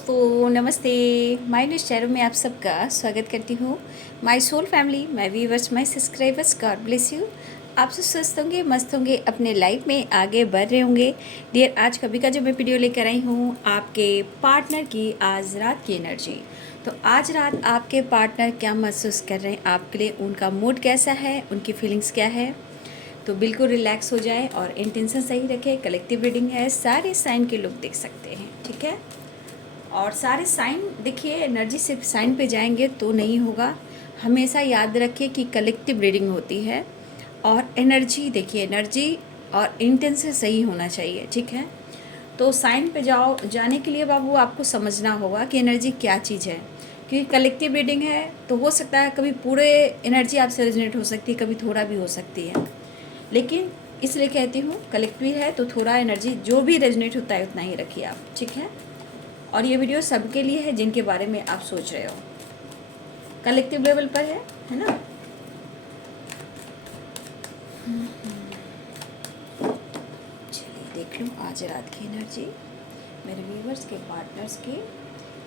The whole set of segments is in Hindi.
दोस्तों, नमस्ते। माय न्यूज़ चैनल में आप सबका स्वागत करती हूँ। My soul family, my viewers, my subscribers, God bless you. आप सब स्वस्थ होंगे, मस्त होंगे, अपने लाइफ में आगे बढ़ रहे होंगे। डियर, आज कभी का जो मैं वीडियो लेकर आई हूँ आपके पार्टनर की आज रात की एनर्जी। तो आज रात आपके पार्टनर क्या महसूस कर रहे हैं आपके लिए, उनका मूड कैसा है, उनकी फीलिंग्स क्या है। तो बिल्कुल रिलैक्स हो जाए और इंटेंशन सही रखें। कलेक्टिव रीडिंग है, सारे साइन के लोग देख सकते हैं, ठीक है। और सारे साइन देखिए, एनर्जी सिर्फ साइन पे जाएंगे तो नहीं होगा। हमेशा याद रखिए कि कलेक्टिव रीडिंग होती है और एनर्जी देखिए, एनर्जी और इंटेंशन सही होना चाहिए, ठीक है। तो साइन पे जाने के लिए बाबू आपको समझना होगा कि एनर्जी क्या चीज़ है, क्योंकि कलेक्टिव रीडिंग है तो हो सकता है कभी पूरे एनर्जी आपसे रेजोनेट हो सकती है, कभी थोड़ा भी हो सकती है। लेकिन इसलिए कहती हूँ कलेक्टिव है तो थोड़ा एनर्जी जो भी रेजोनेट होता है उतना ही रखिए आप, ठीक है। और ये वीडियो सबके लिए है जिनके बारे में आप सोच रहे हो, कलेक्टिव लेवल पर है ना। चलिए देख लूँ आज रात की एनर्जी मेरे व्यूवर्स के, पार्टनर्स के।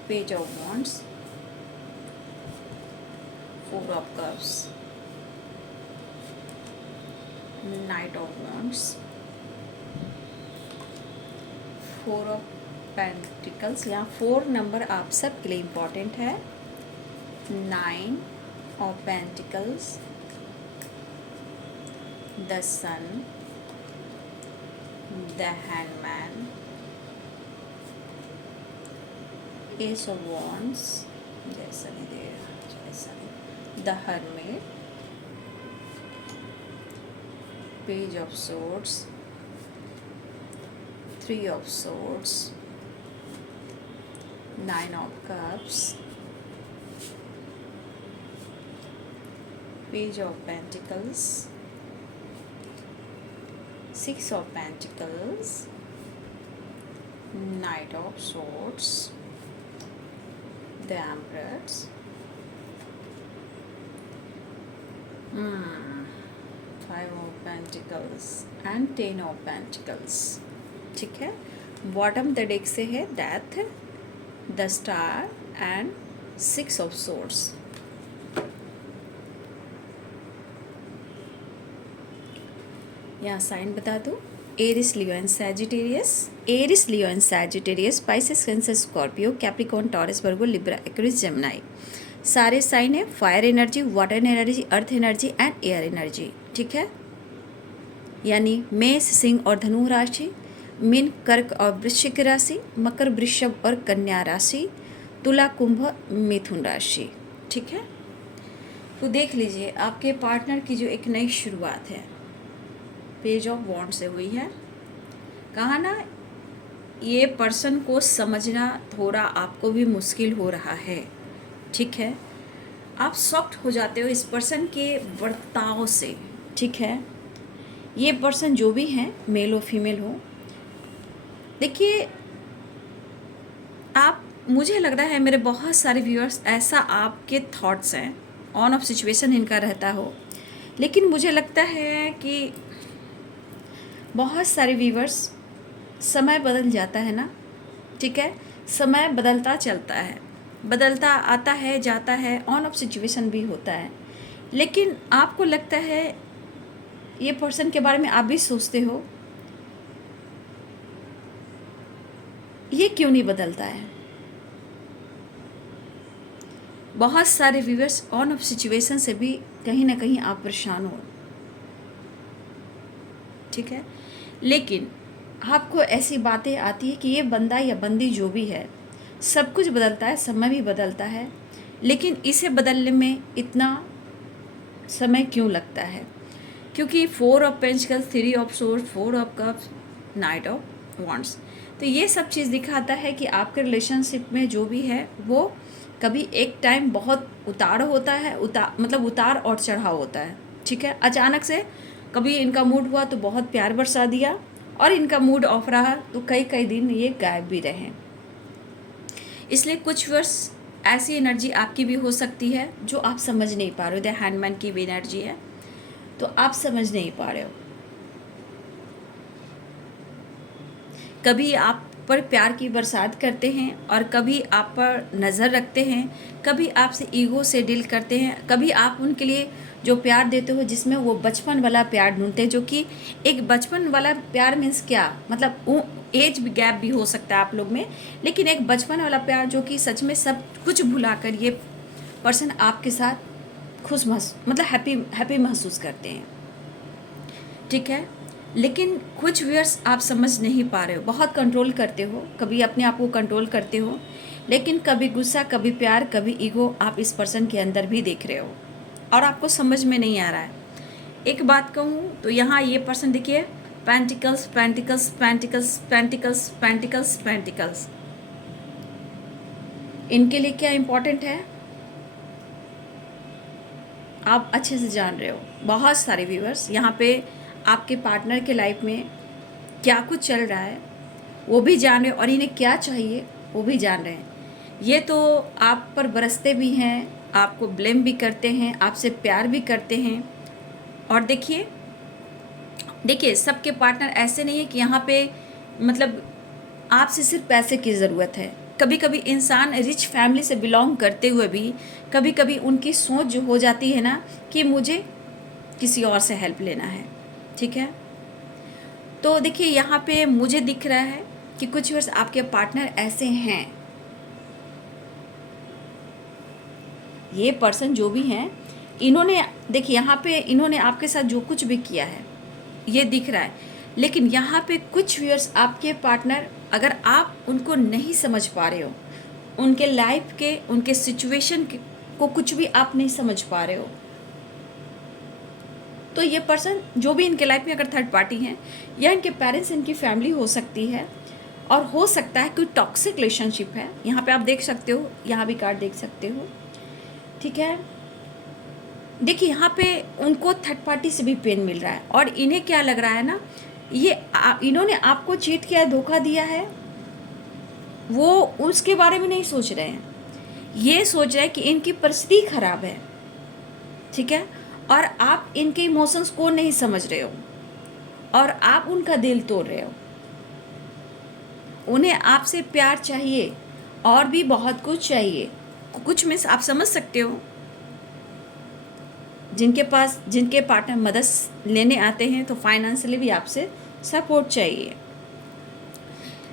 Page of wands, 4 of cups, night of wands, 4 of pentacles. यहाँ 4 नंबर आप सब के लिए इम्पॉर्टेंट है। 9 of pentacles, the sun, the hangman, ace of wands, जैसा नहीं दे जैसा नहीं, the hermit, page of swords, 3 of swords, 9 of cups, page of pentacles, 6 of pentacles, knight of swords, the emperors, 5 of pentacles and 10 of pentacles, ठीक है। बॉटम द डेक से है death, the star and 6 of swords. यहाँ साइन बता दो, Aries, Leo and Sagittarius. Eris, Leo and Sagittarius, spices, cancer, Scorpio, Capricorn, taurus, Virgo, Libra, Aquarius, Gemini. सारे साइन है fire energy, water energy, earth energy and air energy, ठीक है। यानी मेष, सिंह और धनु राशि, मीन, कर्क और वृश्चिक राशि, मकर, वृषभ और कन्या राशि, तुला, कुंभ, मिथुन राशि, ठीक है। तो देख लीजिए आपके पार्टनर की जो एक नई शुरुआत है, पेज ऑफ वॉन्ड से हुई है। कहा ना, ये पर्सन को समझना थोड़ा आपको भी मुश्किल हो रहा है, ठीक है। आप शॉक्ड हो जाते हो इस पर्सन के बर्ताव से, ठीक है। ये पर्सन जो भी हैं, मेल हो फीमेल हो, देखिए आप, मुझे लग रहा है मेरे बहुत सारे व्यूअर्स ऐसा आपके थॉट्स हैं, ऑन ऑफ सिचुएशन इनका रहता हो। लेकिन मुझे लगता है कि बहुत सारे व्यूअर्स, समय बदल जाता है ना, ठीक है। समय बदलता चलता है, बदलता आता है जाता है, ऑन ऑफ सिचुएशन भी होता है। लेकिन आपको लगता है ये पर्सन के बारे में आप भी सोचते हो, ये क्यों नहीं बदलता है। बहुत सारे व्यूअर्स ऑन ऑफ सिचुएशन से भी कहीं ना कहीं आप परेशान हो, ठीक है। लेकिन आपको ऐसी बातें आती है कि ये बंदा या बंदी जो भी है, सब कुछ बदलता है, समय भी बदलता है, लेकिन इसे बदलने में इतना समय क्यों लगता है। क्योंकि 4 of pentacles, 3 of swords, 4 of cups, night of wands, तो ये सब चीज़ दिखाता है कि आपके रिलेशनशिप में जो भी है वो कभी एक टाइम बहुत उतार होता है, मतलब उतार और चढ़ाव होता है, ठीक है। अचानक से कभी इनका मूड हुआ तो बहुत प्यार बरसा दिया, और इनका मूड ऑफ रहा तो कई कई दिन ये गायब भी रहे। इसलिए कुछ वर्ष ऐसी एनर्जी आपकी भी हो सकती है जो आप समझ नहीं पा रहे हो। द हैंडमैन की भी एनर्जी है, तो आप समझ नहीं पा रहे हो। कभी आप पर प्यार की बरसात करते हैं और कभी आप पर नज़र रखते हैं, कभी आपसे ईगो से डील करते हैं, कभी आप उनके लिए जो प्यार देते हो जिसमें वो बचपन वाला प्यार ढूंढते हैं, जो कि एक बचपन वाला प्यार मीन्स क्या, मतलब वो एज गैप भी हो सकता है आप लोग में, लेकिन एक बचपन वाला प्यार जो कि सच में सब कुछ भुलाकर ये पर्सन आपके साथ मतलब हैप्पी महसूस करते हैं। ठीक है, लेकिन कुछ व्यूअर्स आप समझ नहीं पा रहे हो, बहुत कंट्रोल करते हो, कभी अपने आप को कंट्रोल करते हो, लेकिन कभी गुस्सा, कभी प्यार, कभी ईगो आप इस पर्सन के अंदर भी देख रहे हो और आपको समझ में नहीं आ रहा है। एक बात कहूँ तो यहाँ ये पर्सन देखिए, pentacles pentacles pentacles pentacles pentacles pentacles, इनके लिए क्या इम्पोर्टेंट है आप अच्छे से जान रहे हो। बहुत सारे व्यूअर्स यहाँ पे आपके पार्टनर के लाइफ में क्या कुछ चल रहा है वो भी जान रहे हो और इन्हें क्या चाहिए वो भी जान रहे हैं। ये तो आप पर बरसते भी हैं, आपको ब्लेम भी करते हैं, आपसे प्यार भी करते हैं। और देखिए देखिए सबके पार्टनर ऐसे नहीं है कि यहाँ पे मतलब आपसे सिर्फ पैसे की ज़रूरत है। कभी कभी इंसान रिच फैमिली से बिलोंग करते हुए भी कभी कभी उनकी सोच जो हो जाती है ना कि मुझे किसी और से हेल्प लेना है। ठीक है, तो देखिए यहाँ पे मुझे दिख रहा है कि कुछ वर्ष आपके पार्टनर ऐसे हैं, ये पर्सन जो भी हैं इन्होंने देखिए यहाँ पे इन्होंने आपके साथ जो कुछ भी किया है ये दिख रहा है, लेकिन यहाँ पे कुछ व्यूअर्स आपके पार्टनर अगर आप उनको नहीं समझ पा रहे हो, उनके लाइफ के उनके सिचुएशन को कुछ भी आप नहीं समझ पा रहे हो, तो ये पर्सन जो भी इनके लाइफ में अगर थर्ड पार्टी हैं या इनके पेरेंट्स, इनकी फैमिली हो सकती है और हो सकता है कोई टॉक्सिक रिलेशनशिप है। यहाँ पे आप देख सकते हो, यहाँ भी कार्ड देख सकते हो। ठीक है, देखिए यहाँ पे उनको थर्ड पार्टी से भी पेन मिल रहा है और इन्हें क्या लग रहा है ना, ये इन्होंने आपको चीट किया, धोखा दिया है, वो उसके बारे में नहीं सोच रहे हैं, ये सोच रहे हैं कि इनकी परिस्थिति खराब है। ठीक है, और आप इनके इमोशंस को नहीं समझ रहे हो और आप उनका दिल तोड़ रहे हो। उन्हें आपसे प्यार चाहिए और भी बहुत कुछ चाहिए, कुछ में आप समझ सकते हो। जिनके पार्टनर मदद लेने आते हैं तो फाइनेंशियली भी आपसे सपोर्ट चाहिए।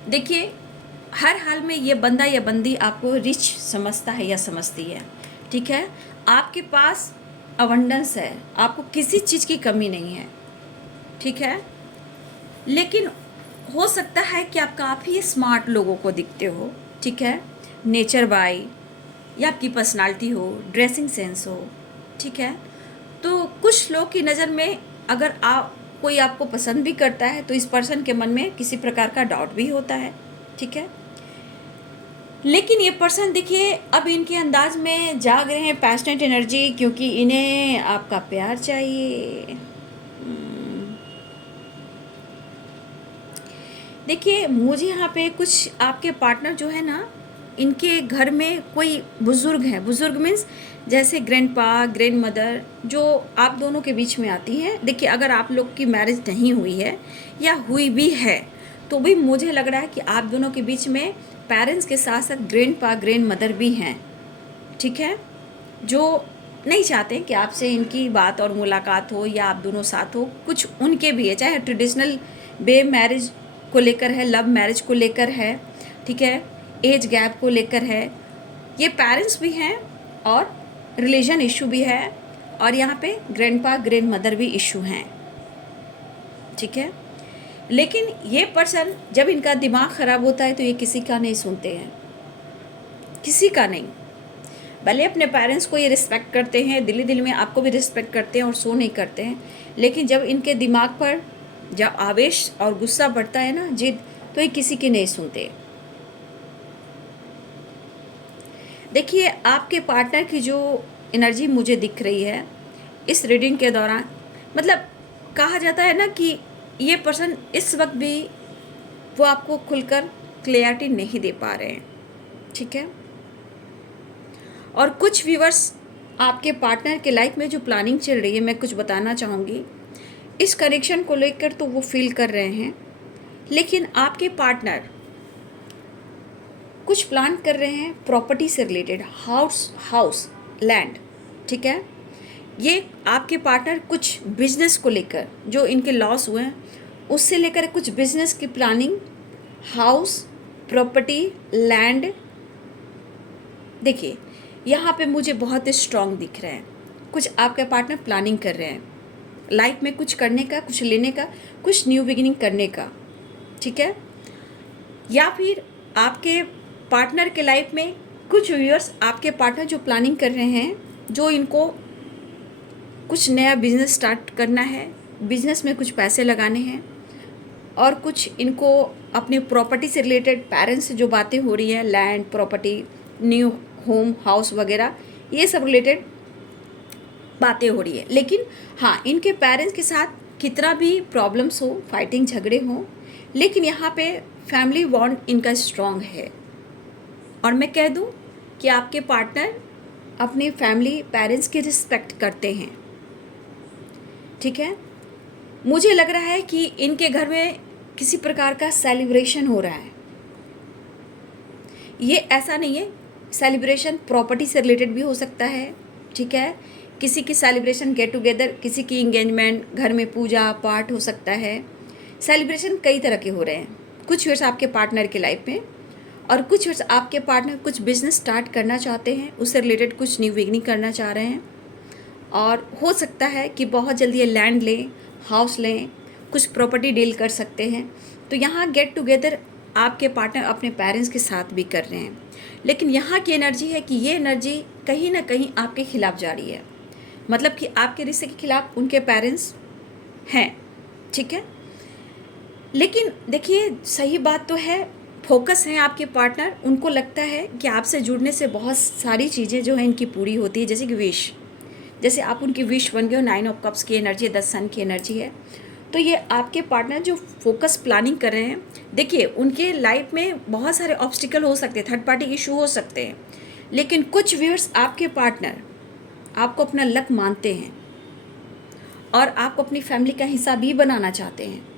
देखिए हर हाल में ये बंदा या बंदी आपको रिच समझता है या समझती है। ठीक है, आपके पास अबंडेंस है, आपको किसी चीज़ की कमी नहीं है। ठीक है, लेकिन हो सकता है कि आप काफ़ी स्मार्ट लोगों को दिखते हो। ठीक है, नेचर बाय या आपकी पर्सनालिटी हो, ड्रेसिंग सेंस हो। ठीक है, तो कुछ लोग की नज़र में अगर कोई आपको पसंद भी करता है तो इस पर्सन के मन में किसी प्रकार का डाउट भी होता है। ठीक है, लेकिन ये पर्सन देखिए अब इनके अंदाज में जाग रहे हैं पैशनेट एनर्जी, क्योंकि इन्हें आपका प्यार चाहिए। देखिए मुझे यहाँ पे कुछ आपके पार्टनर जो है ना, इनके घर में कोई बुज़ुर्ग है, बुज़ुर्ग मीन्स जैसे ग्रैंडपा, ग्रैंड मदर, जो आप दोनों के बीच में आती हैं। देखिए अगर आप लोग की मैरिज नहीं हुई है या हुई भी है तो भी मुझे लग रहा है कि आप दोनों के बीच में पेरेंट्स के साथ साथ ग्रैंडपा, ग्रैंड मदर भी हैं। ठीक है, जो नहीं चाहते कि आपसे इनकी बात और मुलाकात हो या आप दोनों साथ हो, कुछ उनके भी है, चाहे ट्रेडिशनल वे मैरिज को लेकर है, लव मैरिज को लेकर है। ठीक है, एज गैप को लेकर है, ये पेरेंट्स भी हैं और रिलीजन इशू भी है और यहाँ पे ग्रैंडपा, ग्रैंड मदर भी इशू हैं। ठीक है, लेकिन ये पर्सन जब इनका दिमाग ख़राब होता है तो ये किसी का नहीं सुनते हैं, किसी का नहीं। भले अपने पेरेंट्स को ये रिस्पेक्ट करते हैं, दिली दिल में आपको भी रिस्पेक्ट करते हैं और सो नहीं करते हैं, लेकिन जब इनके दिमाग पर जब आवेश और गुस्सा बढ़ता है ना, जिद, तो ये किसी की नहीं सुनते। देखिए आपके पार्टनर की जो एनर्जी मुझे दिख रही है इस रीडिंग के दौरान, मतलब कहा जाता है ना कि ये पर्सन इस वक्त भी वो आपको खुलकर क्लियरिटी नहीं दे पा रहे हैं। ठीक है, और कुछ व्यूअर्स आपके पार्टनर के लाइफ में जो प्लानिंग चल रही है, मैं कुछ बताना चाहूँगी इस कनेक्शन को लेकर, तो वो फील कर रहे हैं, लेकिन आपके पार्टनर कुछ प्लान कर रहे हैं प्रॉपर्टी से रिलेटेड, हाउस लैंड, ठीक है। ये आपके पार्टनर कुछ बिजनेस को लेकर जो इनके लॉस हुए हैं उससे लेकर कुछ बिजनेस की प्लानिंग, हाउस, प्रॉपर्टी, लैंड। देखिए यहाँ पे मुझे बहुत स्ट्रॉन्ग दिख रहे हैं। कुछ आपके पार्टनर प्लानिंग कर रहे हैं लाइफ में, कुछ करने का, कुछ लेने का, कुछ न्यू बिगिनिंग करने का, ठीक है। या फिर आपके पार्टनर के लाइफ में कुछ व्यूअर्स आपके पार्टनर जो प्लानिंग कर रहे हैं, जो इनको कुछ नया बिजनेस स्टार्ट करना है, बिजनेस में कुछ पैसे लगाने हैं, और कुछ इनको अपने प्रॉपर्टी से रिलेटेड पेरेंट्स से जो बातें हो रही हैं, land, property, new home, house वगैरह, ये सब रिलेटेड बातें हो रही है। लेकिन हाँ, इनके पेरेंट्स के साथ कितना भी प्रॉब्लम्स हो, फाइटिंग, झगड़े हों, लेकिन यहाँ पे फैमिली बॉन्ड इनका स्ट्रॉन्ग है। और मैं कह दूँ कि आपके पार्टनर अपने फैमिली, पेरेंट्स की रिस्पेक्ट करते हैं, ठीक है। मुझे लग रहा है कि इनके घर में किसी प्रकार का सेलिब्रेशन हो रहा है। ये ऐसा नहीं है, सेलिब्रेशन प्रॉपर्टी से रिलेटेड भी हो सकता है, ठीक है। किसी की सेलिब्रेशन, गेट टुगेदर, किसी की इंगेजमेंट, घर में पूजा पाठ हो सकता है। सेलिब्रेशन कई तरह के हो रहे हैं कुछ वर्ष आपके पार्टनर के लाइफ में, और कुछ वर्ष आपके पार्टनर कुछ बिजनेस स्टार्ट करना चाहते हैं, उससे रिलेटेड कुछ न्यू बिगनिंग करना चाह रहे हैं। और हो सकता है कि बहुत जल्दी ये लैंड लें, हाउस लें, कुछ प्रॉपर्टी डील कर सकते हैं। तो यहाँ गेट टुगेदर आपके पार्टनर अपने पेरेंट्स के साथ भी कर रहे हैं। लेकिन यहाँ की एनर्जी है कि ये एनर्जी कहीं ना कहीं आपके खिलाफ जा रही है, मतलब कि आपके रिश्ते के खिलाफ उनके पेरेंट्स हैं, ठीक है। लेकिन देखिए सही बात तो है, फोकस है आपके पार्टनर, उनको लगता है कि आपसे जुड़ने से बहुत सारी चीज़ें जो हैं इनकी पूरी होती है, जैसे कि विश, जैसे आप उनकी विश बन गए हो। 9 ऑफ कप्स की एनर्जी है, 10 सन की एनर्जी है। तो ये आपके पार्टनर जो फोकस प्लानिंग कर रहे हैं, देखिए उनके लाइफ में बहुत सारे ऑब्स्टिकल हो सकते हैं, थर्ड पार्टी इशू हो सकते हैं, लेकिन कुछ व्यूअर्स आपके पार्टनर आपको अपना लक मानते हैं और आपको अपनी फैमिली का हिस्सा भी बनाना चाहते हैं।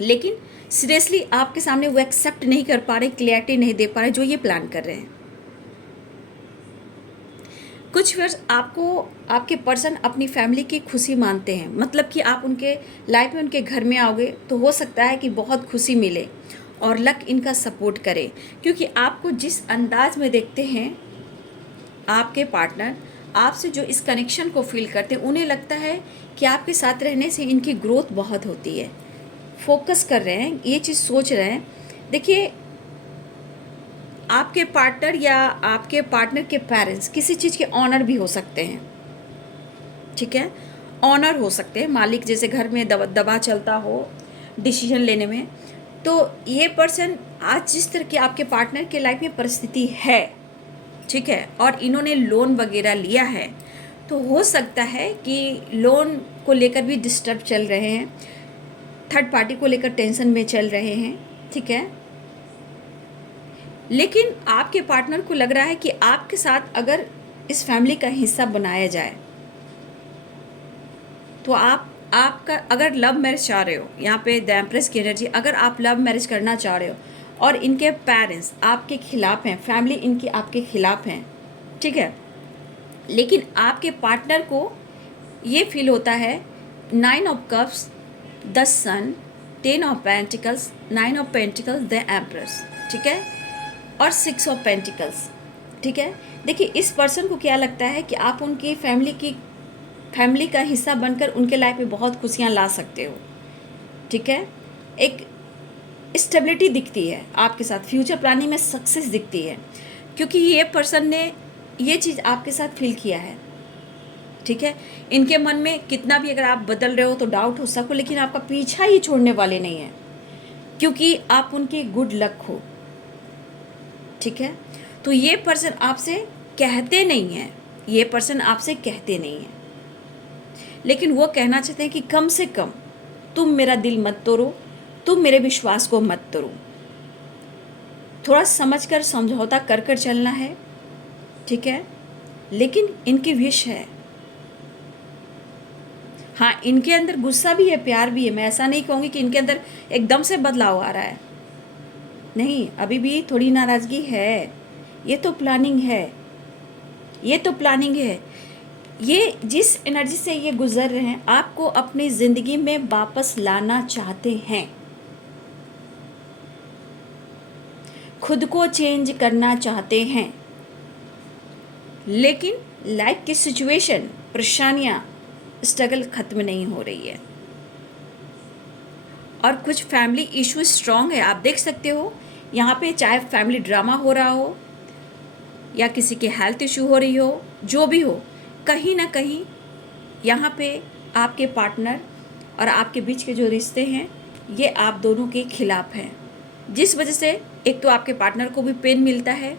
लेकिन सीरियसली आपके सामने वो एक्सेप्ट नहीं कर पा रहे, क्लियरिटी नहीं दे पा रहे जो ये प्लान कर रहे हैं। कुछ व्यूअर्स आपको, आपके पर्सन अपनी फैमिली की खुशी मानते हैं, मतलब कि आप उनके लाइफ में, उनके घर में आओगे तो हो सकता है कि बहुत खुशी मिले और लक इनका सपोर्ट करे, क्योंकि आपको जिस अंदाज में देखते हैं आपके पार्टनर, आपसे जो इस कनेक्शन को फील करते हैं, उन्हें लगता है कि आपके साथ रहने से इनकी ग्रोथ बहुत होती है। फोकस कर रहे हैं, ये चीज़ सोच रहे हैं। देखिए आपके पार्टनर या आपके पार्टनर के पेरेंट्स किसी चीज़ के ऑनर भी हो सकते हैं, ठीक है। ऑनर हो सकते हैं, मालिक, जैसे घर में दबा चलता हो डिसीजन लेने में। तो ये पर्सन आज जिस तरह की आपके पार्टनर के लाइफ में परिस्थिति है, ठीक है, और इन्होंने लोन वगैरह लिया है, तो हो सकता है कि लोन को लेकर भी डिस्टर्ब चल रहे हैं, थर्ड पार्टी को लेकर टेंशन में चल रहे हैं, ठीक है। लेकिन आपके पार्टनर को लग रहा है कि आपके साथ अगर इस फैमिली का हिस्सा बनाया जाए तो आपका अगर लव मैरिज चाह रहे हो, यहाँ पे द एम्प्रेस की एनर्जी, अगर आप लव मैरिज करना चाह रहे हो और इनके पेरेंट्स आपके खिलाफ हैं, फैमिली इनकी आपके खिलाफ हैं, ठीक है, लेकिन आपके पार्टनर को ये फील होता है 9 of cups, 10 sun, 10 of pentacles, 9 of pentacles, the empress, ठीक है, और 6 ऑफ पेंटिकल्स, ठीक है। देखिए इस पर्सन को क्या लगता है कि आप उनकी फैमिली का हिस्सा बनकर उनके लाइफ में बहुत खुशियाँ ला सकते हो, ठीक है। एक स्टेबिलिटी दिखती है आपके साथ, फ्यूचर प्लानिंग में सक्सेस दिखती है, क्योंकि ये पर्सन ने ये चीज़ आपके साथ फील किया है, ठीक है। इनके मन में कितना भी अगर आप बदल रहे हो तो डाउट हो सको, लेकिन आपका पीछा ही छोड़ने वाले नहीं है, क्योंकि आप उनके गुड लक हो, ठीक है। तो ये पर्सन आपसे कहते नहीं हैं, ये पर्सन आपसे कहते नहीं हैं, लेकिन वो कहना चाहते हैं कि कम से कम तुम मेरा दिल मत तोड़ो, तुम मेरे विश्वास को मत तोड़ो, थोड़ा समझकर समझौता कर कर चलना है, ठीक है। लेकिन इनकी विश है, हाँ इनके अंदर गुस्सा भी है, प्यार भी है। मैं ऐसा नहीं कहूँगी कि इनके अंदर एकदम से बदलाव आ रहा है, नहीं, अभी भी थोड़ी नाराज़गी है। ये तो प्लानिंग है, ये तो प्लानिंग है। ये जिस एनर्जी से ये गुजर रहे हैं, आपको अपनी ज़िंदगी में वापस लाना चाहते हैं, खुद को चेंज करना चाहते हैं, लेकिन लाइफ की सिचुएशन, परेशानियाँ, स्ट्रगल ख़त्म नहीं हो रही है। और कुछ फैमिली इशू स्ट्रॉन्ग है, आप देख सकते हो यहाँ पे, चाहे फैमिली ड्रामा हो रहा हो या किसी के हेल्थ इशू हो रही हो, जो भी हो, कहीं ना कहीं यहाँ पे आपके पार्टनर और आपके बीच के जो रिश्ते हैं, ये आप दोनों के खिलाफ हैं, जिस वजह से एक तो आपके पार्टनर को भी पेन मिलता है,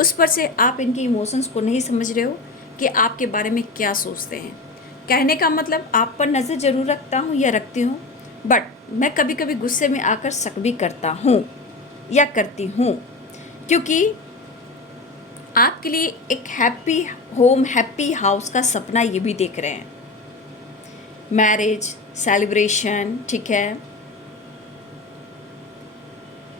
उस पर से आप इनके इमोशंस को नहीं समझ रहे हो कि आपके बारे में क्या सोचते हैं। कहने का मतलब, आप पर नज़र ज़रूर रखता हूँ या रखती हूँ, बट मैं कभी कभी गुस्से में आकर शक भी करता हूँ या करती हूँ, क्योंकि आपके लिए एक हैप्पी होम, हैप्पी हाउस का सपना ये भी देख रहे हैं, मैरिज सेलिब्रेशन, ठीक है।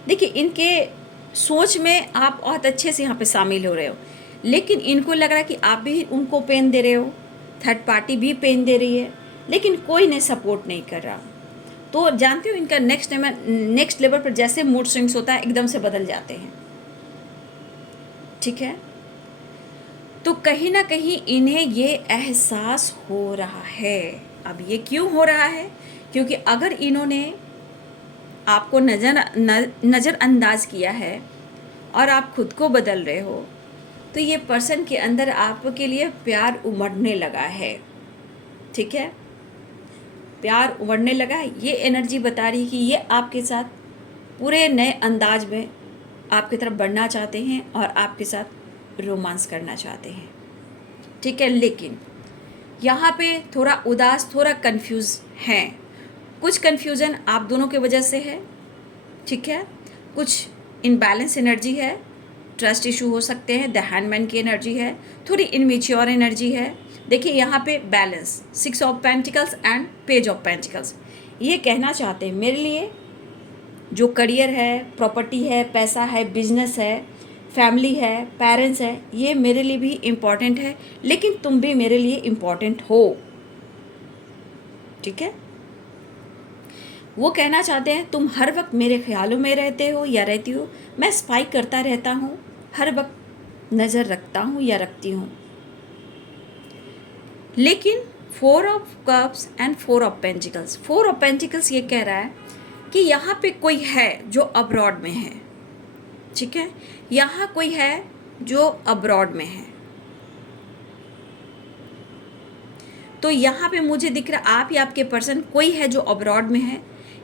देखिए, इनके सोच में आप बहुत अच्छे से यहाँ पे शामिल हो रहे हो, लेकिन इनको लग रहा है कि आप भी उनको पेन दे रहे हो, थर्ड पार्टी भी पेन दे रही है, लेकिन कोई ने सपोर्ट नहीं कर रहा। तो जानते हो, इनका नेक्स्ट लेवल पर जैसे मूड स्विंग्स होता है, एकदम से बदल जाते हैं, ठीक है। तो कहीं ना कहीं इन्हें ये एहसास हो रहा है। अब ये क्यों हो रहा है? क्योंकि अगर इन्होंने आपको नज़रअंदाज किया है और आप खुद को बदल रहे हो, तो ये पर्सन के अंदर आपके लिए प्यार उमड़ने लगा है, ठीक है। प्यार उमड़ने लगा है, ये एनर्जी बता रही है कि ये आपके साथ पूरे नए अंदाज में आपकी तरफ बढ़ना चाहते हैं और आपके साथ रोमांस करना चाहते हैं, ठीक है। लेकिन यहाँ पे थोड़ा उदास, थोड़ा कंफ्यूज हैं। कुछ कंफ्यूजन आप दोनों की वजह से है, ठीक है। कुछ इनबैलेंस एनर्जी है, ट्रस्ट इशू हो सकते हैं, द हैंडमैन की एनर्जी है, थोड़ी इनमेच्योर एनर्जी है। देखिए यहाँ पे balance, 6 of pentacles and page of pentacles, ये कहना चाहते हैं मेरे लिए जो करियर है, प्रॉपर्टी है, पैसा है, बिजनेस है, फैमिली है, पेरेंट्स है, ये मेरे लिए भी इम्पॉर्टेंट है, लेकिन तुम भी मेरे लिए इम्पॉर्टेंट हो, ठीक है। वो कहना चाहते हैं तुम हर वक्त मेरे ख्यालों में रहते हो या रहती हो, मैं स्पाई करता रहता हूँ, हर वक्त नज़र रखता हूँ या रखती हूँ। लेकिन 4 of cups and 4 of pentacles, 4 of pentacles ये कह रहा है कि यहाँ पे कोई है जो अब्रॉड में है, ठीक है। यहाँ कोई है जो अब्रॉड में है, तो यहाँ पे मुझे दिख रहा आप या आपके पर्सन कोई है जो अब्रॉड में है,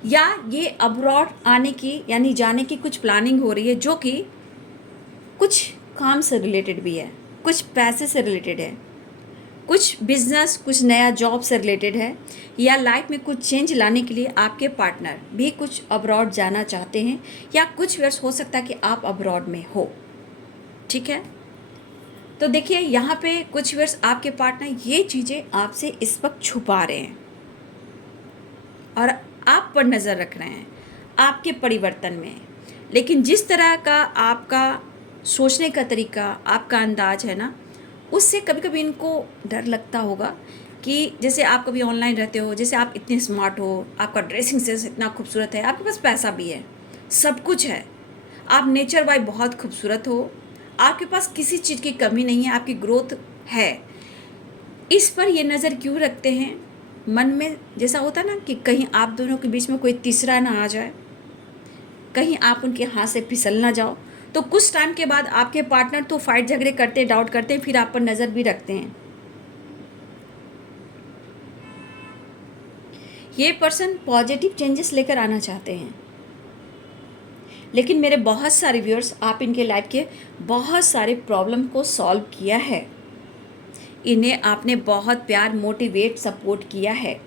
या ये अब्रॉड आने की यानी जाने की कुछ प्लानिंग हो रही है, जो कि कुछ काम से रिलेटेड भी है, कुछ पैसे से रिलेटेड है, कुछ बिजनेस, कुछ नया जॉब से रिलेटेड है, या लाइफ में कुछ चेंज लाने के लिए आपके पार्टनर भी कुछ अब्रॉड जाना चाहते हैं, या कुछ वर्ष हो सकता है कि आप अब्रॉड में हो, ठीक है। तो देखिए यहाँ पे कुछ वर्ष आपके पार्टनर ये चीज़ें आपसे इस वक्त छुपा रहे हैं और आप पर नज़र रख रहे हैं आपके परिवर्तन में। लेकिन जिस तरह का आपका सोचने का तरीका, आपका अंदाज है ना, उससे कभी कभी इनको डर लगता होगा कि जैसे आप कभी ऑनलाइन रहते हो, जैसे आप इतने स्मार्ट हो, आपका ड्रेसिंग सेंस इतना खूबसूरत है, आपके पास पैसा भी है, सब कुछ है, आप नेचर वाइज बहुत खूबसूरत हो, आपके पास किसी चीज़ की कमी नहीं है, आपकी ग्रोथ है। इस पर ये नज़र क्यों रखते हैं? मन में जैसा होता है ना कि कहीं आप दोनों के बीच में कोई तीसरा ना आ जाए, कहीं आप उनके हाथ से फिसल ना जाओ। तो कुछ टाइम के बाद आपके पार्टनर तो फाइट झगड़े करते, डाउट करते हैं, फिर आप पर नज़र भी रखते हैं। ये पर्सन पॉजिटिव चेंजेस लेकर आना चाहते हैं, लेकिन मेरे बहुत सारे व्यूअर्स, आप इनके लाइफ के बहुत सारे प्रॉब्लम को सॉल्व किया है, इन्हें आपने बहुत प्यार, मोटिवेट, सपोर्ट किया है।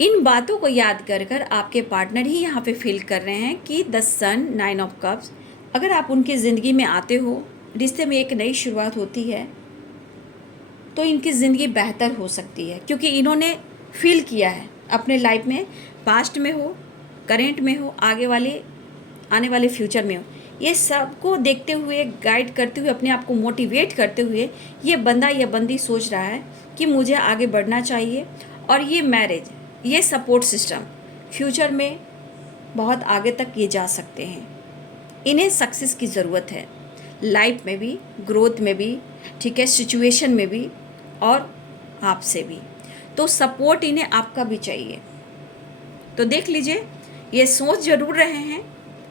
इन बातों को याद कर कर आपके पार्टनर ही यहाँ पे फील कर रहे हैं कि द सन, 9 ऑफ कप्स, अगर आप उनकी ज़िंदगी में आते हो, रिश्ते में एक नई शुरुआत होती है, तो इनकी ज़िंदगी बेहतर हो सकती है, क्योंकि इन्होंने फील किया है अपने लाइफ में, पास्ट में हो, करेंट में हो, आगे वाले आने वाले फ्यूचर में हो, ये सबको देखते हुए, गाइड करते हुए, अपने आप को मोटिवेट करते हुए ये बंदा या बंदी सोच रहा है कि मुझे आगे बढ़ना चाहिए। और ये मैरिज, ये सपोर्ट सिस्टम फ्यूचर में बहुत आगे तक ये जा सकते हैं। इन्हें सक्सेस की ज़रूरत है, लाइफ में भी, ग्रोथ में भी, ठीक है, सिचुएशन में भी और आपसे भी। तो सपोर्ट इन्हें आपका भी चाहिए। तो देख लीजिए, ये सोच ज़रूर रहे हैं,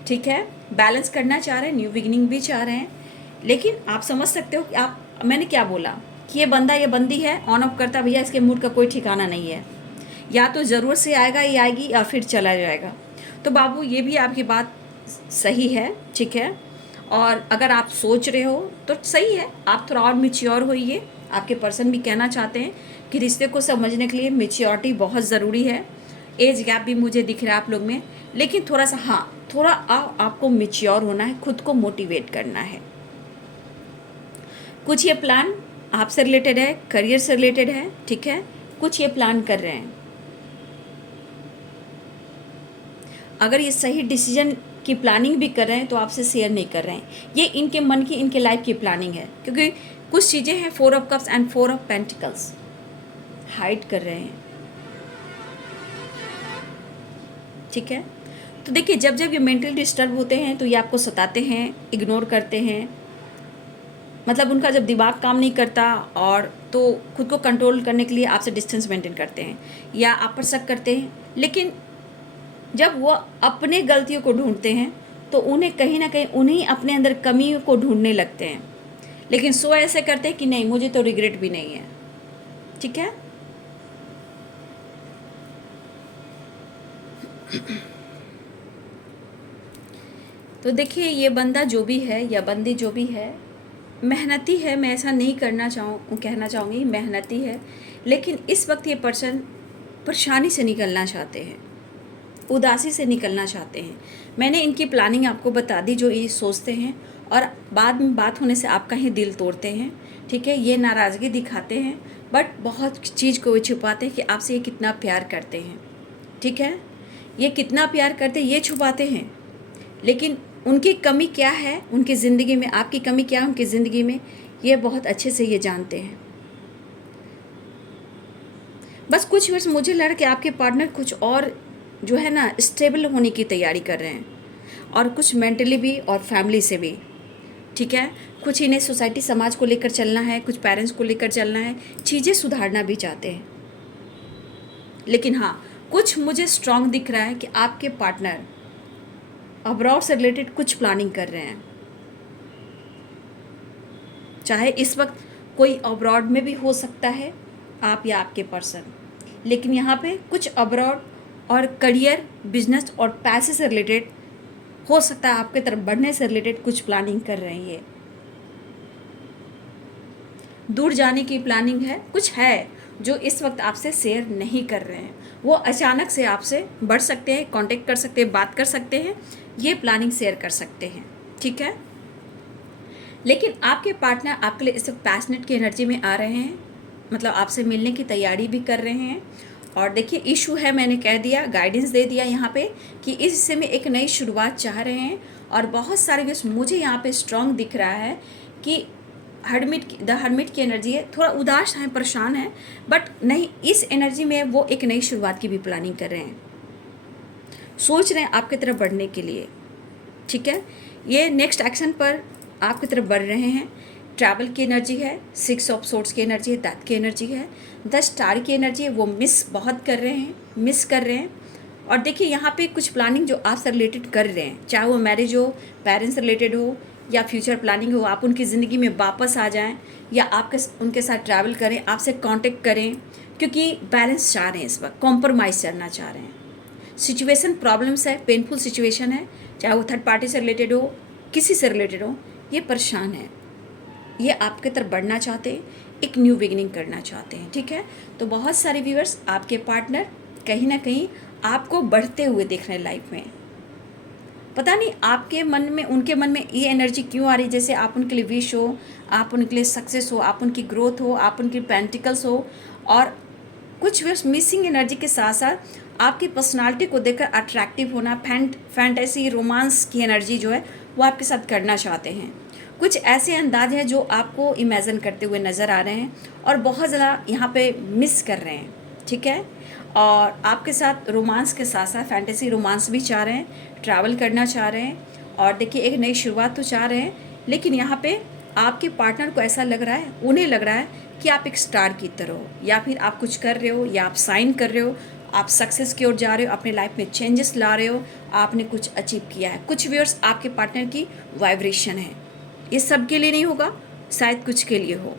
ठीक है, बैलेंस करना चाह रहे हैं, न्यू बिगिनिंग भी चाह रहे हैं। लेकिन आप समझ सकते हो कि मैंने क्या बोला कि ये बंदा या बंदी है, ऑन ऑफ करता भैया, इसके मूड का कोई ठिकाना नहीं है। या तो ज़रूरत से आएगा ही आएगी या फिर चला जाएगा। तो बाबू, ये भी आपकी बात सही है, ठीक है। और अगर आप सोच रहे हो तो सही है, आप थोड़ा और मैच्योर होइए। आपके पर्सन भी कहना चाहते हैं कि रिश्ते को समझने के लिए मैच्योरिटी बहुत ज़रूरी है। एज गैप भी मुझे दिख रहा है आप लोग में, लेकिन थोड़ा सा, हाँ, थोड़ा आपको मैच्योर होना है, खुद को मोटिवेट करना है। कुछ ये प्लान आपसे रिलेटेड है, करियर से रिलेटेड है, ठीक है। कुछ ये प्लान कर रहे हैं। अगर ये सही डिसीजन की प्लानिंग भी कर रहे हैं तो आपसे शेयर नहीं कर रहे हैं। ये इनके मन की, इनके लाइफ की प्लानिंग है, क्योंकि कुछ चीज़ें हैं 4 of cups and 4 of pentacles hide कर रहे हैं, ठीक है। तो देखिए, जब जब ये मेंटली डिस्टर्ब होते हैं तो ये आपको सताते हैं, इग्नोर करते हैं। मतलब उनका जब दिमाग काम नहीं करता और तो खुद को कंट्रोल करने के लिए आपसे डिस्टेंस मेंटेन करते हैं या आप पर शक करते हैं। लेकिन जब वो अपने गलतियों को ढूंढते हैं तो उन्हें कहीं ना कहीं उन्हीं अपने अंदर कमी को ढूंढने लगते हैं। लेकिन सो ऐसे करते हैं कि नहीं, मुझे तो रिग्रेट भी नहीं है, ठीक है। तो देखिए, ये बंदा जो भी है या बंदी जो भी है, मेहनती है। मैं ऐसा नहीं कहना चाहूँगी, मेहनती है। लेकिन इस वक्त ये पर्सन परेशानी से निकलना चाहते हैं, उदासी से निकलना चाहते हैं। मैंने इनकी प्लानिंग आपको बता दी, जो ये सोचते हैं और बाद में बात होने से आपका ही दिल तोड़ते हैं, ठीक है। ये नाराज़गी दिखाते हैं, बट बहुत चीज़ को छुपाते हैं कि आपसे ये कितना प्यार करते हैं, ठीक है। ये कितना प्यार करते हैं ये छुपाते हैं, लेकिन उनकी कमी क्या है उनकी ज़िंदगी में, आपकी कमी क्या है उनकी ज़िंदगी में, ये बहुत अच्छे से ये जानते हैं। बस कुछ वर्ष मुझे लगा कि आपके पार्टनर कुछ और जो है ना, स्टेबल होने की तैयारी कर रहे हैं, और कुछ मेंटली भी और फैमिली से भी, ठीक है। कुछ इन्हें सोसाइटी, समाज को लेकर चलना है, कुछ पेरेंट्स को लेकर चलना है, चीज़ें सुधारना भी चाहते हैं। लेकिन हाँ, कुछ मुझे स्ट्रांग दिख रहा है कि आपके पार्टनर अब्रॉड से रिलेटेड कुछ प्लानिंग कर रहे हैं। चाहे इस वक्त कोई अब्रॉड में भी हो सकता है, आप या आपके पर्सन, लेकिन यहाँ पे कुछ अब्रॉड और करियर, बिजनेस और पैसे से रिलेटेड हो सकता है, आपके तरफ बढ़ने से रिलेटेड कुछ प्लानिंग कर रहे हैं। ये दूर जाने की प्लानिंग है, कुछ है जो इस वक्त आपसे शेयर नहीं कर रहे हैं। वो अचानक से आपसे बढ़ सकते हैं, कांटेक्ट कर सकते हैं, बात कर सकते हैं, ये प्लानिंग शेयर कर सकते हैं, ठीक है। लेकिन आपके पार्टनर आपके लिए इस वक्त पैशनेट की एनर्जी में आ रहे हैं, मतलब आपसे मिलने की तैयारी भी कर रहे हैं। और देखिए, इशू है, मैंने कह दिया, गाइडेंस दे दिया यहाँ पे कि इस हिस्से में एक नई शुरुआत चाह रहे हैं। और बहुत सारे व्यस्त मुझे यहाँ पे स्ट्रांग दिख रहा है कि द हर्मिट की एनर्जी है, थोड़ा उदास है, परेशान है, बट नहीं, इस एनर्जी में वो एक नई शुरुआत की भी प्लानिंग कर रहे हैं, सोच रहे हैं आपकी तरफ बढ़ने के लिए, ठीक है। ये नेक्स्ट एक्शन पर आपकी तरफ बढ़ रहे हैं। ट्रैवल की एनर्जी है, 6 ऑफ सोर्ड्स की एनर्जी है, दैट की एनर्जी है, 10 स्टार की एनर्जी है। वो मिस बहुत कर रहे हैं, मिस कर रहे हैं। और देखिए, यहाँ पे कुछ प्लानिंग जो आपसे रिलेटेड कर रहे हैं, चाहे वो मैरिज हो, पेरेंट्स से रिलेटेड हो या फ्यूचर प्लानिंग हो, आप उनकी ज़िंदगी में वापस आ जाएं या आपके उनके साथ ट्रैवल करें, आपसे कांटेक्ट करें, क्योंकि बैलेंस चाह रहे हैं, इस वक्त कॉम्प्रोमाइज़ करना चाह रहे हैं। सिचुएशन प्रॉब्लम्स है, पेनफुल सिचुएशन है, चाहे वो थर्ड पार्टी से रिलेटेड हो, किसी से रिलेटेड हो, ये परेशान है, ये आपके तरफ बढ़ना चाहते हैं, एक न्यू बिगिनिंग करना चाहते हैं, ठीक है। तो बहुत सारे व्यूअर्स, आपके पार्टनर कहीं ना कहीं आपको बढ़ते हुए देख रहे हैं लाइफ में। पता नहीं आपके मन में, उनके मन में ये एनर्जी क्यों आ रही है, जैसे आप उनके लिए विश हो, आप उनके लिए सक्सेस हो, आप उनकी ग्रोथ हो, आप उनकी पेंटिकल्स हो। और कुछ व्यूअर्स मिसिंग एनर्जी के साथ साथ आपकी पर्सनालिटी को देखकर अट्रैक्टिव होना, फैंटेसी रोमांस की एनर्जी जो है वो आपके साथ करना चाहते हैं। कुछ ऐसे अंदाज हैं जो आपको इमेजिन करते हुए नज़र आ रहे हैं और बहुत ज़्यादा यहाँ पे मिस कर रहे हैं, ठीक है। और आपके साथ रोमांस के साथ साथ फैंटेसी रोमांस भी चाह रहे हैं, ट्रैवल करना चाह रहे हैं और देखिए एक नई शुरुआत तो चाह रहे हैं। लेकिन यहाँ पे आपके पार्टनर को ऐसा लग रहा है, उन्हें लग रहा है कि आप एक स्टार की तरह हो, या फिर आप कुछ कर रहे हो या आप साइन कर रहे हो, आप सक्सेस की ओर जा रहे हो, अपने लाइफ में चेंजेस ला रहे हो, आपने कुछ अचीव किया है। कुछ व्यूअर्स आपके पार्टनर की वाइब्रेशन है, ये सब के लिए नहीं होगा, शायद कुछ के लिए हो।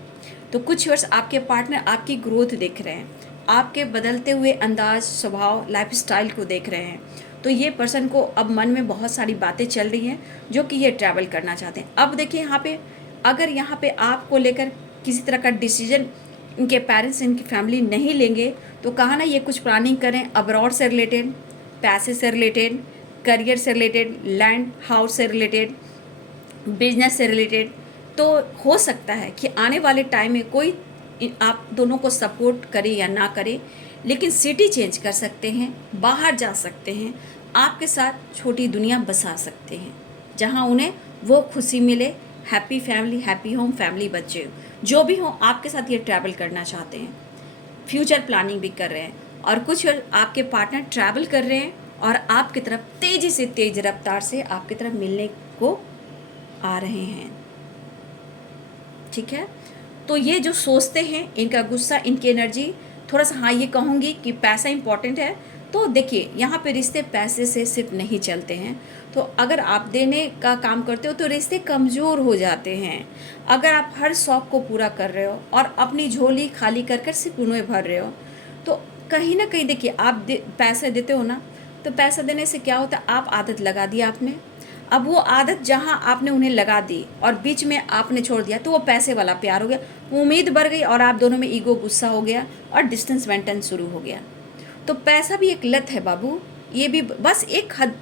तो कुछ व्यूअर्स आपके पार्टनर आपकी ग्रोथ देख रहे हैं, आपके बदलते हुए अंदाज, स्वभाव, लाइफस्टाइल को देख रहे हैं। तो ये पर्सन को अब मन में बहुत सारी बातें चल रही हैं जो कि ये ट्रैवल करना चाहते हैं। अब देखिए यहाँ पे अगर यहाँ पे आपको लेकर किसी तरह का डिसीजन इनके पेरेंट्स, इनकी फैमिली नहीं लेंगे तो कहा ना ये कुछ प्लानिंग करें अब्रॉड से रिलेटेड, पैसे से रिलेटेड, करियर से रिलेटेड, लैंड हाउस से रिलेटेड, बिजनेस से रिलेटेड। तो हो सकता है कि आने वाले टाइम में कोई आप दोनों को सपोर्ट करे या ना करे, लेकिन सिटी चेंज कर सकते हैं, बाहर जा सकते हैं, आपके साथ छोटी दुनिया बसा सकते हैं जहां उन्हें वो खुशी मिले। Happy family, happy home, family, बच्चे जो भी हों आपके साथ ये ट्रैवल करना चाहते हैं, फ्यूचर प्लानिंग भी कर रहे हैं। और कुछ आपके पार्टनर ट्रैवल कर रहे हैं और आपकी तरफ तेज़ी से, तेज़ रफ्तार से आपकी तरफ मिलने को आ रहे हैं, ठीक है। तो ये जो सोचते हैं, इनका गुस्सा, इनकी एनर्जी थोड़ा सा, हाँ ये कहूँगी कि पैसा इंपॉर्टेंट है। तो देखिए यहाँ पे रिश्ते पैसे से सिर्फ नहीं चलते हैं। तो अगर आप देने का काम करते हो तो रिश्ते कमज़ोर हो जाते हैं। अगर आप हर शौक़ को पूरा कर रहे हो और अपनी झोली खाली कर कर सिर्फ उन्हें भर रहे हो, तो कहीं ना कहीं देखिए आप पैसे देते हो ना, तो पैसा देने से क्या होता है, आप आदत लगा दी आपने। अब वो आदत जहाँ आपने उन्हें लगा दी और बीच में आपने छोड़ दिया तो वो पैसे वाला प्यार हो गया, उम्मीद बढ़ गई और आप दोनों में ईगो, गुस्सा हो गया और डिस्टेंस मेंटेन शुरू हो गया। तो पैसा भी एक लत है बाबू, ये भी बस एक हद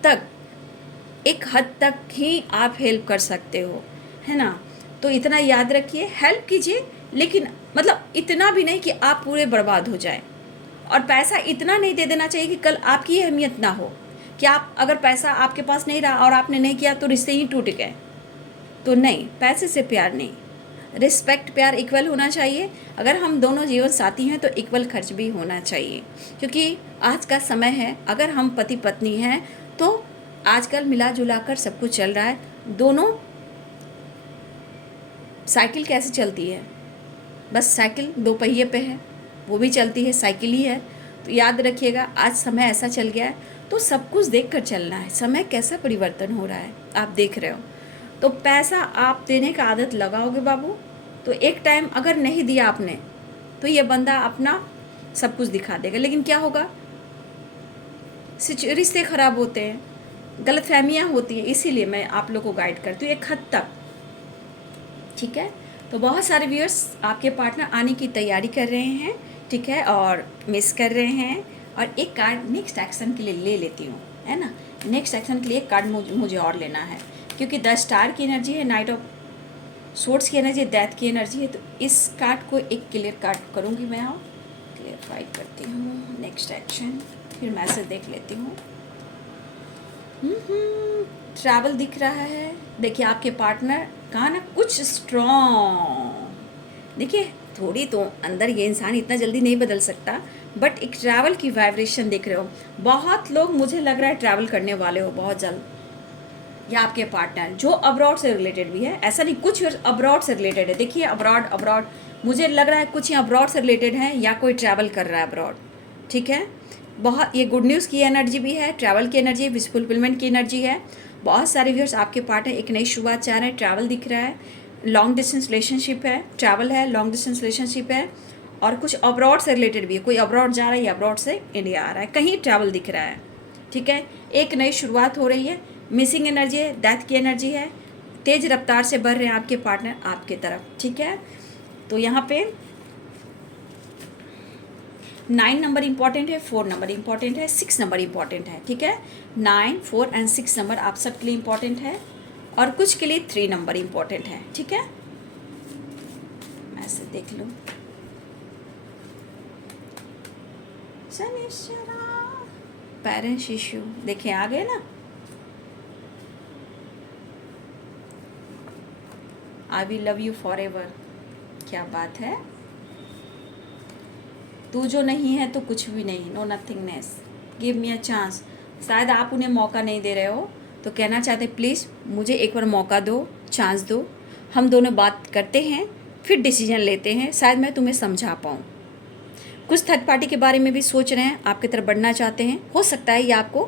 तक ही आप हेल्प कर सकते हो, है ना। तो इतना याद रखिए, हेल्प कीजिए लेकिन मतलब इतना भी नहीं कि आप पूरे बर्बाद हो जाए। और पैसा इतना नहीं दे देना चाहिए कि कल आपकी अहमियत ना हो, कि आप अगर पैसा आपके पास नहीं रहा और आपने नहीं किया तो रिश्ते ही टूट गए। तो नहीं, पैसे से प्यार नहीं, रिस्पेक्ट, प्यार इक्वल होना चाहिए। अगर हम दोनों जीवन साथी हैं तो इक्वल खर्च भी होना चाहिए, क्योंकि आज का समय है, अगर हम पति पत्नी हैं तो आजकल मिला जुला कर सब कुछ चल रहा है। दोनों साइकिल कैसे चलती है, बस साइकिल दो पहिए पे है, वो भी चलती है, साइकिल ही है। तो याद रखिएगा, आज समय ऐसा चल गया है तो सब कुछ देख कर चलना है। समय कैसा परिवर्तन हो रहा है आप देख रहे हो। तो पैसा आप देने का आदत लगाओगे बाबू, तो एक टाइम अगर नहीं दिया आपने तो ये बंदा अपना सब कुछ दिखा देगा। लेकिन क्या होगा, रिश्ते ख़राब होते हैं, गलतफहमियाँ होती हैं। इसीलिए मैं आप लोग को गाइड करती हूँ एक हद तक, ठीक है। तो बहुत सारे व्यूअर्स आपके पार्टनर आने की तैयारी कर रहे हैं, ठीक है, और मिस कर रहे हैं। और एक कार्ड नेक्स्ट एक्शन के लिए ले लेती हूँ, है ना। नेक्स्ट एक्शन के लिए एक कार्ड मुझे और लेना है, क्योंकि 10 स्टार की एनर्जी है, नाइट ऑफ सोर्ड्स की एनर्जी, डेथ की एनर्जी है। तो इस कार्ड को एक क्लियर कार्ड करूँगी मैं, और क्लियरफाई करती हूँ नेक्स्ट एक्शन, फिर मैसेज देख लेती हूँ। ट्रैवल दिख रहा है। देखिए आपके पार्टनर कहा ना कुछ स्ट्रॉन्ग, देखिए थोड़ी तो अंदर ये इंसान इतना जल्दी नहीं बदल सकता, बट एक ट्रैवल की वाइब्रेशन देख रहे हो। बहुत लोग मुझे लग रहा है ट्रैवल करने वाले हो बहुत जल्द, या आपके पार्टनर जो अब्रॉड से रिलेटेड भी है, ऐसा नहीं कुछ अब्रॉड से रिलेटेड है। देखिए अब्रॉड मुझे लग रहा है कुछ यहाँ अब्रॉड से रिलेटेड है, या कोई ट्रैवल कर रहा है अब्रॉड, ठीक है। बहुत ये गुड न्यूज़ की एनर्जी भी है, ट्रैवल की एनर्जी, विश फुलफिलमेंट की एनर्जी है। बहुत सारे व्यूअर्स आपके पार्टनर एक नई शुरुआत चाह रहे हैं, ट्रैवल दिख रहा है, लॉन्ग डिस्टेंस रिलेशनशिप है, ट्रैवल है, लॉन्ग डिस्टेंस रिलेशनशिप है, और कुछ अब्रॉड से रिलेटेड भी है, कोई अब्रॉड जा रहा है या अब्रॉड से इंडिया आ रहा है, कहीं ट्रैवल दिख रहा है, ठीक है। एक नई शुरुआत हो रही है, मिसिंग एनर्जी है, डेथ की एनर्जी है, तेज़ रफ्तार से बढ़ रहे हैं आपके पार्टनर आपके तरफ, ठीक है। तो यहाँ पे 9 नंबर इंपॉर्टेंट है, 4 नंबर इंपॉर्टेंट है, 6 नंबर इंपॉर्टेंट है, ठीक है। 9, 4 एंड 6 नंबर आप सबके लिए इंपॉर्टेंट है, और कुछ के लिए 3 नंबर इंपॉर्टेंट है, ठीक है। मैसेज देख लो। शनिश्चरा पेरेंट्स इशू देखिए आ गए ना। I will love you for ever, क्या बात है। तू जो नहीं है तो कुछ भी नहीं, no nothingness, give me a chance. शायद आप उन्हें मौका नहीं दे रहे हो, तो कहना चाहते प्लीज़ मुझे एक बार मौका दो, चांस दो, हम दोनों बात करते हैं, फिर डिसीजन लेते हैं, शायद मैं तुम्हें समझा पाऊँ। कुछ थर्ड पार्टी के बारे में भी सोच रहे हैं, आपकी तरफ बढ़ना चाहते हैं, हो सकता है ये आपको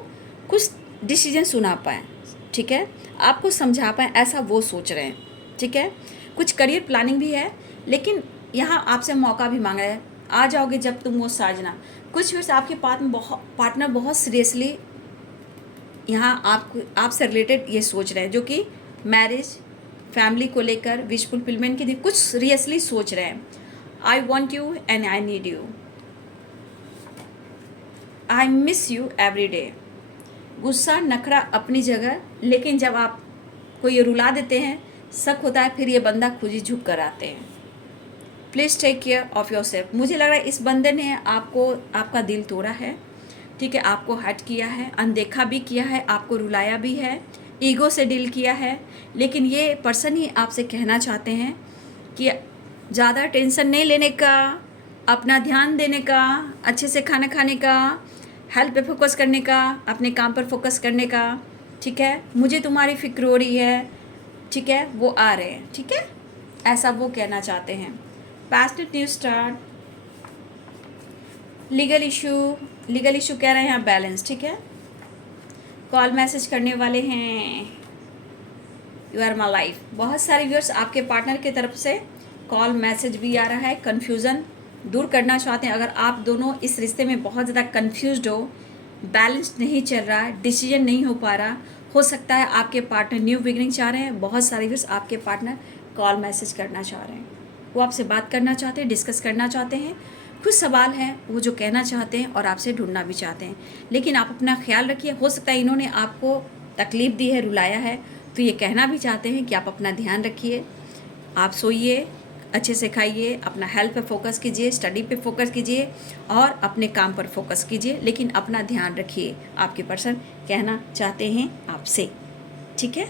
कुछ डिसीजन सुना पाएँ, ठीक है, आपको समझा पाएँ, ऐसा वो सोच रहे हैं, ठीक है। कुछ करियर प्लानिंग भी है, लेकिन यहाँ आपसे मौका भी मांग रहे हैं, आ जाओगे जब तुम वो साजना। कुछ वर्ष आपके पार्टनर बहुत सीरियसली यहाँ आपसे रिलेटेड ये सोच रहे हैं, जो कि मैरिज, फैमिली को लेकर, विश फुलफिलमेंट के लिए कुछ सीरियसली सोच रहे हैं। I want you and I need you, I miss you every day. गुस्सा नखरा अपनी जगह, लेकिन जब आप को ये रुला देते हैं, शक होता है, फिर ये बंदा खुद ही झुक कर आते हैं। Please take care of yourself. मुझे लग रहा है इस बंदे ने आपका दिल तोड़ा है, ठीक है, आपको हर्ट किया है, अनदेखा भी किया है, आपको रुलाया भी है, ईगो से डील किया है। लेकिन ये पर्सन ही आपसे कहना चाहते हैं कि ज़्यादा टेंशन नहीं लेने का, अपना ध्यान देने का, अच्छे से खाना खाने का, हेल्थ पे फोकस करने का, अपने काम पर फोकस करने का, ठीक है। मुझे तुम्हारी फिक्र हो रही है, ठीक है, वो आ रहे हैं, ठीक है, ऐसा वो कहना चाहते हैं। Passionate new start, legal issue कह रहे हैं यहाँ बैलेंस, ठीक है। कॉल मैसेज करने वाले हैं, यू आर माई लाइफ। बहुत सारे व्यूअर्स आपके पार्टनर की तरफ से कॉल मैसेज भी आ रहा है, कन्फ्यूज़न दूर करना चाहते हैं। अगर आप दोनों इस रिश्ते में बहुत ज़्यादा कन्फ्यूज्ड हो, बैलेंस नहीं चल रहा है, डिसीजन नहीं हो पा रहा, हो सकता है आपके पार्टनर न्यू बिगिनिंग चाह रहे हैं। बहुत सारे व्यूअर्स आपके पार्टनर कॉल मैसेज करना चाह रहे हैं, वो आपसे बात करना चाहते हैं, डिस्कस करना चाहते हैं, कुछ सवाल हैं वो जो कहना चाहते हैं और आपसे ढूंढना भी चाहते हैं। लेकिन आप अपना ख्याल रखिए, हो सकता है इन्होंने आपको तकलीफ़ दी है, रुलाया है, तो ये कहना भी चाहते हैं कि आप अपना ध्यान रखिए, आप सोइए, अच्छे से खाइए, अपना हेल्थ पे फोकस कीजिए, स्टडी पे फोकस कीजिए और अपने काम पर फोकस कीजिए, लेकिन अपना ध्यान रखिए, आपके पर्सन कहना चाहते हैं आपसे, ठीक है।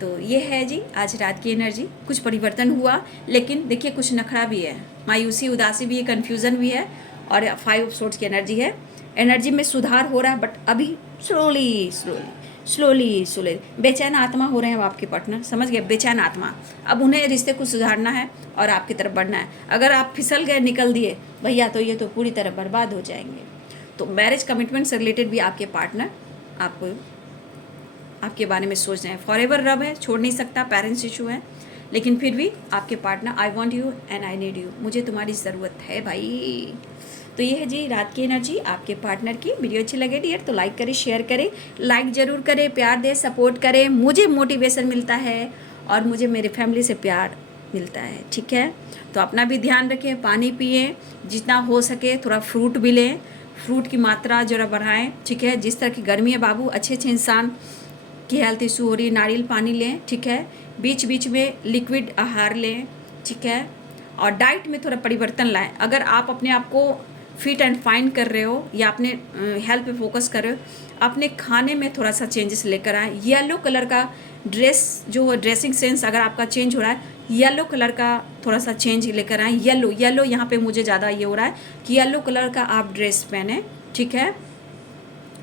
तो ये है जी आज रात की एनर्जी। कुछ परिवर्तन हुआ, लेकिन देखिए कुछ नखरा भी है, मायूसी, उदासी भी है, कन्फ्यूज़न भी है, और 5 ऑफ सोर्ड्स की एनर्जी है। एनर्जी में सुधार हो रहा है, बट अभी स्लोली बेचैन आत्मा हो रहे हैं आपके पार्टनर, समझ गए, बेचैन आत्मा। अब उन्हें रिश्ते को सुधारना है और आपकी तरफ बढ़ना है। अगर आप फिसल गए, निकल दिए भैया, तो ये तो पूरी तरह बर्बाद हो जाएंगे। तो मैरिज कमिटमेंट से रिलेटेड भी आपके पार्टनर आपके बारे में सोच रहे हैं। फॉरएवर रब है, छोड़ नहीं सकता, पेरेंट्स इशू है, लेकिन फिर भी आपके partner I want you and I need you, मुझे तुम्हारी ज़रूरत है भाई। तो ये है जी रात की एनर्जी आपके पार्टनर की। वीडियो अच्छी लगे डियर तो लाइक करें, शेयर करें, लाइक ज़रूर करें, प्यार दें, सपोर्ट करें, मुझे मोटिवेशन मिलता है और मुझे मेरे फैमिली से प्यार मिलता है, ठीक है। तो अपना भी ध्यान रखें, पानी पिए, जितना हो सके थोड़ा फ्रूट भी लें, फ्रूट की मात्रा जरा बढ़ाएं, ठीक है। जिस तरह की गर्मी है बाबू, अच्छे इंसान की हेल्थ इशू हो रही है, नारियल पानी लें, ठीक है। बीच बीच में लिक्विड आहार लें, ठीक है। और डाइट में थोड़ा परिवर्तन लाएं। अगर आप अपने आप को फिट एंड फाइन कर रहे हो या अपने हेल्थ पे फोकस कर रहे हो, अपने खाने में थोड़ा सा चेंजेस लेकर आएँ। येलो कलर का ड्रेस जो ड्रेसिंग सेंस अगर आपका चेंज हो रहा है, येलो कलर का थोड़ा सा चेंज लेकर आएँ। येलो यहाँ पे मुझे ज़्यादा ये हो रहा है कि येलो कलर का आप ड्रेस पहने, ठीक है।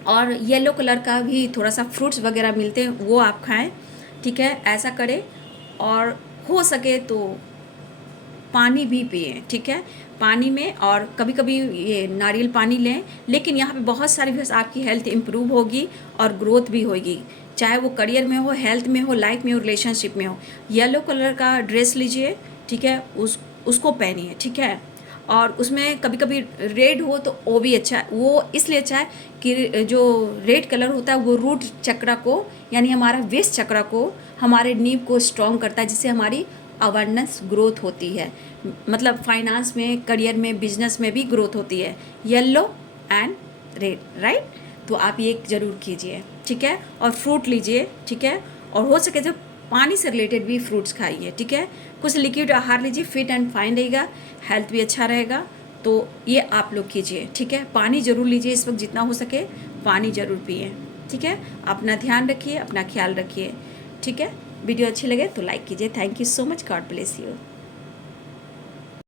और येलो कलर का भी थोड़ा सा फ्रूट्स वगैरह मिलते हैं, वो आप खाएं, ठीक है। ऐसा करें और हो सके तो पानी भी पिए, ठीक है। पानी में और कभी कभी ये नारियल पानी लें। लेकिन यहाँ पे बहुत सारी भी आपकी हेल्थ इम्प्रूव होगी और ग्रोथ भी होगी, चाहे वो करियर में हो, हेल्थ में हो, लाइफ में हो, रिलेशनशिप में हो। येलो कलर का ड्रेस लीजिए, ठीक है, उसको पहनिए, ठीक है। और उसमें कभी कभी रेड हो तो वो भी अच्छा है। वो इसलिए अच्छा है कि जो रेड कलर होता है वो रूट चक्र को, यानी हमारा वेस्ट चक्र को, हमारे नींव को स्ट्रॉन्ग करता है, जिससे हमारी अवेयरनेस ग्रोथ होती है, मतलब फाइनेंस में, करियर में, बिजनेस में भी ग्रोथ होती है। Yellow and red, right. तो आप ये ज़रूर कीजिए, ठीक है। और फ्रूट लीजिए, ठीक है। और हो सके तो पानी से रिलेटेड भी फ्रूट्स खाइए, ठीक है। कुछ लिक्विड आहार लीजिए, फिट एंड फाइन रहेगा, हेल्थ भी अच्छा रहेगा। तो ये आप लोग कीजिए, ठीक है। पानी ज़रूर लीजिए इस वक्त जितना हो सके, पानी ज़रूर पिएं। ठीक है, अपना ध्यान रखिए, अपना ख्याल रखिए। ठीक है, वीडियो अच्छी लगे तो लाइक कीजिए। Thank you so much, God bless you.